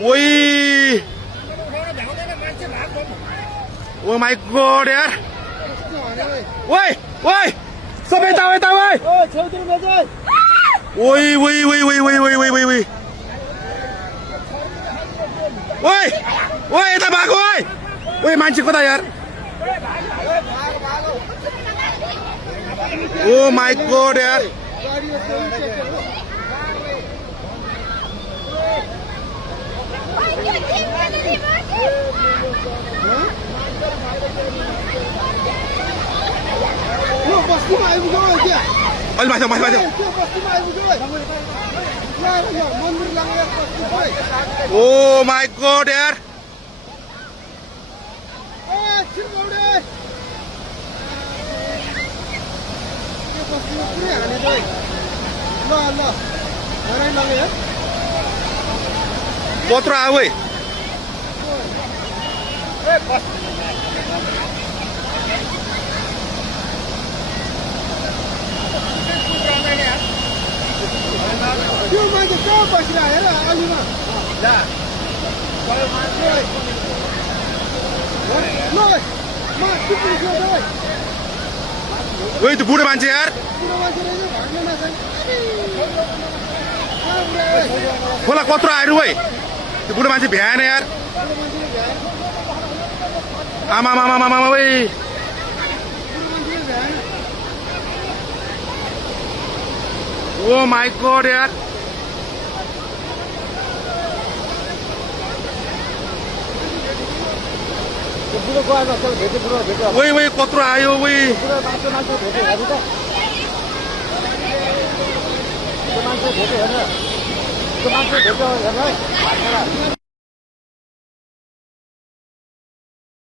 ओइ ओ my God यार ओइ ओइ सब यता यता ओइ ओइ ओइ ओइ ओइ ओइ ओइ ओइ ओइ ओइ ओइ ओइ यता भागो ओइ ओइ मान्छे कता यार ओ माई गॉड यार अलि माथि माथि माथि ओ माई गॉड यार कत्रो आऊ है त्यो मान्छे कहाँ बसिरहेको हेर अलिमा ओइ त्यो बुढो मान्छे यार खोला कत्रो आएर है त्यो बुढो मान्छे भ्याएन यार आमा आमा आमा आमा ओइ ओ माई गॉड यार ओइ ओइ कत्रो आयो ओइ मान्छे भेट्यो हेर्न